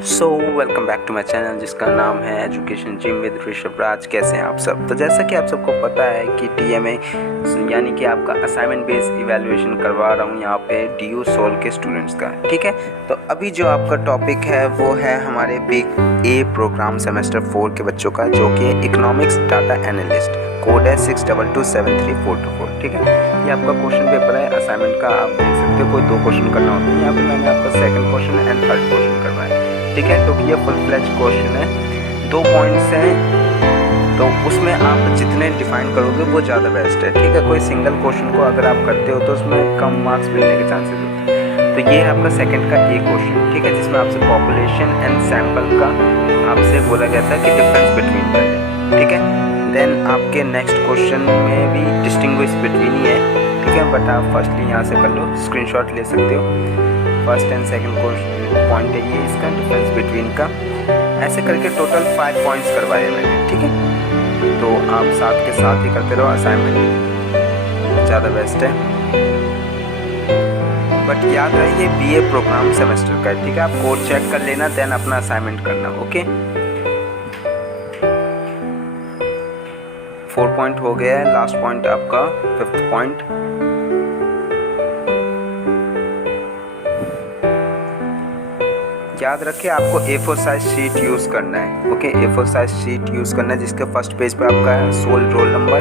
So welcome back to my channel जिसका नाम है education gym with Rishabh Raj. कैसे हैं आप सब? तो जैसा कि आप सबको पता है कि टीएमए यानी कि आपका असाइनमेंट बेस्ड इवैल्यूएशन करवा रहा हूँ यहाँ पे डीयू सोल के स्टूडेंट्स का। ठीक है, तो अभी जो आपका टॉपिक है वो है हमारे बिग ए प्रोग्राम सेमेस्टर 4 के बच्चों का, जो कि इकोनॉमिक्स डाटा एनालिस्ट। कोड है 62273424। ठीक है, ये आपका क्वेश्चन पेपर है असाइनमेंट का। आप देख सकते हो कोई 2 क्वेश्चन करना होता है। यहाँ पे मैंने आपका second question and third question करवाया। ठीक है, क्योंकि ये फुल फ्लेज क्वेश्चन है, 2 पॉइंट्स हैं, तो उसमें आप जितने डिफाइन करोगे वो ज़्यादा बेस्ट है। ठीक है, कोई सिंगल क्वेश्चन को अगर आप करते हो तो उसमें कम मार्क्स मिलने के चांसेस होते हैं। तो ये है आपका सेकंड का एक क्वेश्चन। ठीक है, जिसमें आपसे पॉपुलेशन एंड सैंपल का आपसे बोला गया था कि डिफरेंस बिटवीन कर लें। ठीक है, देन आपके नेक्स्ट क्वेश्चन में भी डिस्टिंग्विश बिटवीन ही है। ठीक है, बट आप फर्स्टली यहाँ से कर लो, स्क्रीनशॉट ले सकते हो। First and second question point है ये इसका डिफरेंस बिटवीन का। ऐसे करके टोटल 5 पॉइंट्स करवाए मैंने। ठीक है, तो आप साथ के साथ ही करते रहो, असाइनमेंट ज़्यादा बेस्ट है। बट याद रहे ये बीए प्रोग्राम सेमेस्टर का है। ठीक है, आप कोड चेक कर लेना, देन अपना असाइनमेंट करना। ओके, 4 पॉइंट हो गया है, लास्ट पॉइंट आपका 5th पॉइंट। याद रखिए आपको A4 साइज शीट यूज़ करना है। Okay, A4 size sheet use करना है, जिसके फर्स्ट पेज पे आपका है सोल roll number,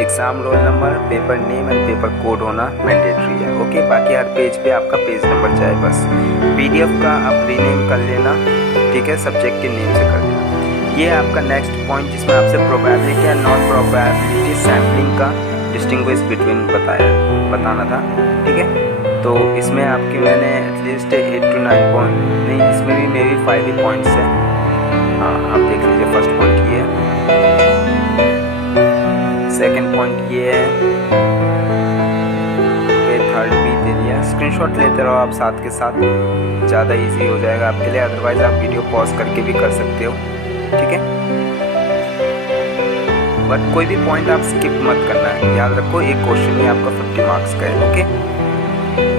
exam roll number, paper name and paper code होना मैंडेटरी है। ओके, बाकी हर पेज पे आपका पेज नंबर चाहे बस। PDF का आप रीनेम कर लेना। ठीक है, सब्जेक्ट के नेम से कर लेना। ये है आपका नेक्स्ट पॉइंट, जिसमें आपसे probability and non probability sampling का डिस्टिंग्विश बिटवीन बताना था। ठीक है, तो इसमें आपकी मैंने एटलीस्ट 8 to 9 पॉइंट, नहीं इसमें भी मे बी 5 ही पॉइंट्स है। हाँ, आप देख लीजिए, फर्स्ट पॉइंट ये है, सेकंड पॉइंट ये है, ओके, थर्ड भी दे दिया। स्क्रीनशॉट लेते रहो आप साथ के साथ, ज़्यादा इजी हो जाएगा आपके लिए। अदरवाइज़ आप वीडियो पॉज करके भी कर सकते हो। ठीक है, बट कोई भी पॉइंट आप स्किप मत करना है। याद रखो एक क्वेश्चन ही आपका 50 मार्क्स का है। ओके,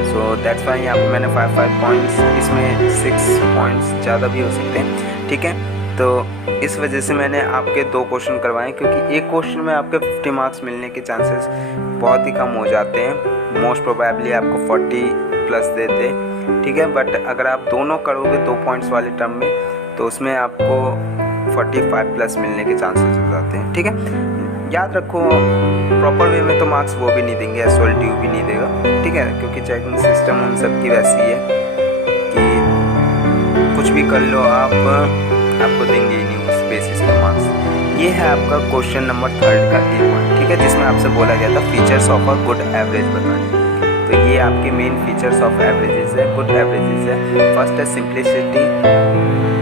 सो दैट्स वाई यहाँ पे मैंने 5 पॉइंट्स, इसमें 6 पॉइंट्स ज़्यादा भी हो सकते हैं। ठीक है, तो इस वजह से मैंने आपके 2 क्वेश्चन करवाए, क्योंकि एक क्वेश्चन में आपके 50 मार्क्स मिलने के चांसेस बहुत ही कम हो जाते हैं। मोस्ट प्रोबेबली आपको 40 प्लस देते। ठीक है, बट अगर आप दोनों करोगे 2 पॉइंट्स वाले टर्म में, तो उसमें आपको 45 प्लस मिलने के चांसेस हो जाते हैं। ठीक है, याद रखो प्रॉपर वे में तो मार्क्स वो भी नहीं देंगे, एसओएल ड्यू भी नहीं देगा। ठीक है, क्योंकि चेकिंग सिस्टम उन सब की वैसी है कि कुछ भी कर लो आप, आपको देंगे ही नहीं उस बेसिस पे मार्क्स। ये है आपका क्वेश्चन नंबर 3 का ए पॉइंट। ठीक है, जिसमें आपसे बोला गया था features of a good average बताने। तो ये आपके मेन फीचर्स ऑफ एवरेजेस है, गुड एवरेजेस है। फर्स्ट है सिंप्लिसिटी।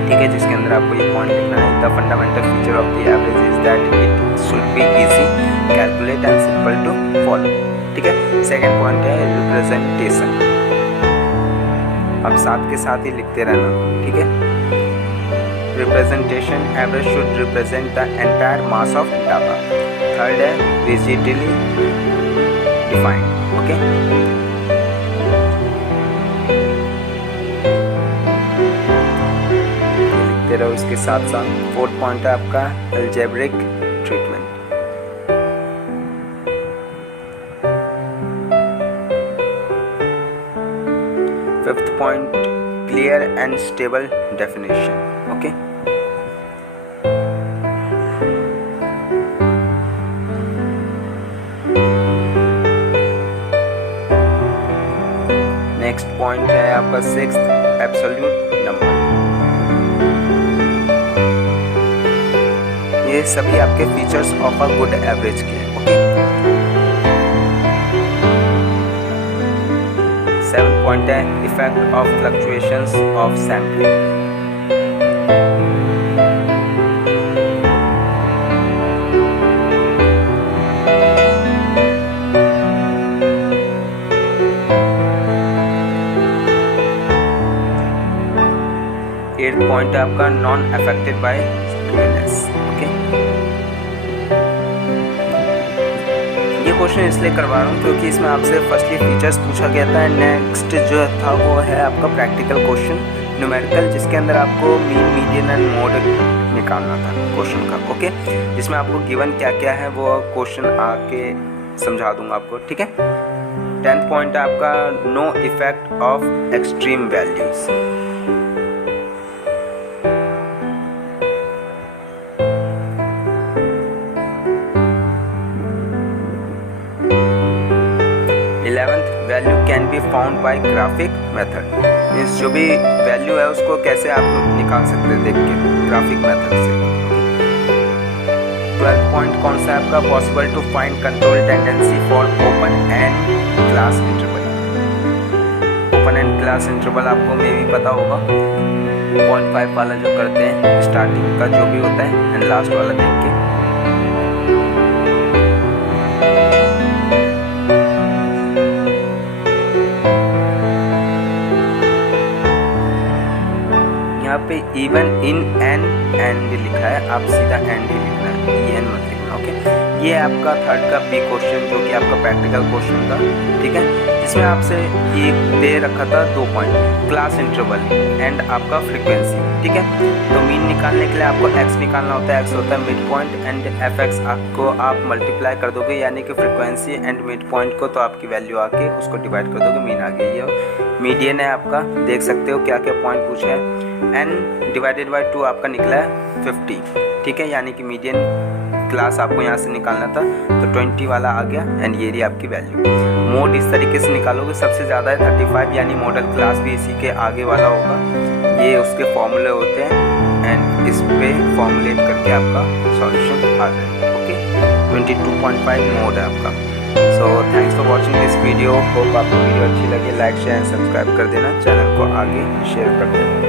ठीक है, जिसके अंदर आपको ये पॉइंट लिखना है, the fundamental feature of the average is that it should be easy, calculate and simple to follow. ठीक है, सेकंड पॉइंट है रिप्रेजेंटेशन। अब साथ के साथ ही लिखते रहना। ठीक है, representation, average should represent the entire mass of data. Third है रिजिडली डिफाइंड। ओके, रहो इसके साथ साथ। 4th पॉइंट है आपका algebraic treatment. Fifth point clear and stable definition. Okay, next point है आपका 6th एब्सोल्यूट नंबर। ये सभी आपके features of a good average के। ओके, 7th पॉइंट है effect of fluctuations of sampling. Eighth point है आपका non affected by skewness. Okay, ये क्वेश्चन इसलिए करवा रहा हूँ क्योंकि इसमें आपसे फर्स्टली फीचर्स पूछा गया था, एंड नेक्स्ट जो था वो है आपका प्रैक्टिकल क्वेश्चन न्यूमेरिकल, जिसके अंदर आपको मीन, मीडियन एंड मोड निकालना था क्वेश्चन का। ओके, जिसमें आपको गिवन क्या क्या है वो क्वेश्चन आके समझा दूंगा आपको, ठीक है। 10th पॉइंट है आपका no effect of extreme values. Value can be found by graphic method, means जो भी वैल्यू है उसको कैसे आप निकाल सकते हैं देख के ग्राफिक मेथड से। 12th पॉइंट कौन सा है आपका possible to find control tendency for open end class interval. Open end class interval आपको मे भी पता होगा, 0.5 वाला जो करते हैं स्टार्टिंग का जो भी होता है एंड लास्ट वाला देख के। यहाँ पे इवन इन एंड लिखा है, आप सीधा एंड ही लिखना है, एन मत लिखना। ओके, ये आपका 3rd का बी क्वेश्चन जो कि आपका प्रैक्टिकल क्वेश्चन था, ठीक है, जिसमें आपसे एक दे रखा था 2 पॉइंट, क्लास इंटरवल एंड आपका फ्रीक्वेंसी, ठीक है। तो मीन निकालने के लिए आपको एक्स निकालना होता है, एक्स होता है mid point and F x आपको आप मल्टीप्लाई कर दोगे, यानी कि फ्रीक्वेंसी एंड मिड पॉइंट को, तो आपकी वैल्यू आके उसको डिवाइड कर दोगे, मीन आ गई है। मीडियन है आपका, देख सकते हो क्या क्या पॉइंट पूछा है, एन डिवाइडेड बाई 2 आपका निकला है 50, ठीक है, यानी कि मीडियन क्लास आपको यहाँ से निकालना था तो 20 वाला आ गया एंड ये रही आपकी वैल्यू। मोड इस तरीके से निकालोगे, सबसे ज़्यादा है 35, यानी मॉडल क्लास भी इसी के आगे वाला होगा। ये उसके फॉर्मूले होते हैं एंड इस पे फॉर्मुलेट करके आपका सॉल्यूशन आ जाएगा। ओके, 22.5 मोड है आपका। So thanks for watching this video. Hope आपको वीडियो अच्छी लगे, लाइक शेयर एंड सब्सक्राइब कर देना, चैनल को आगे शेयर कर देना।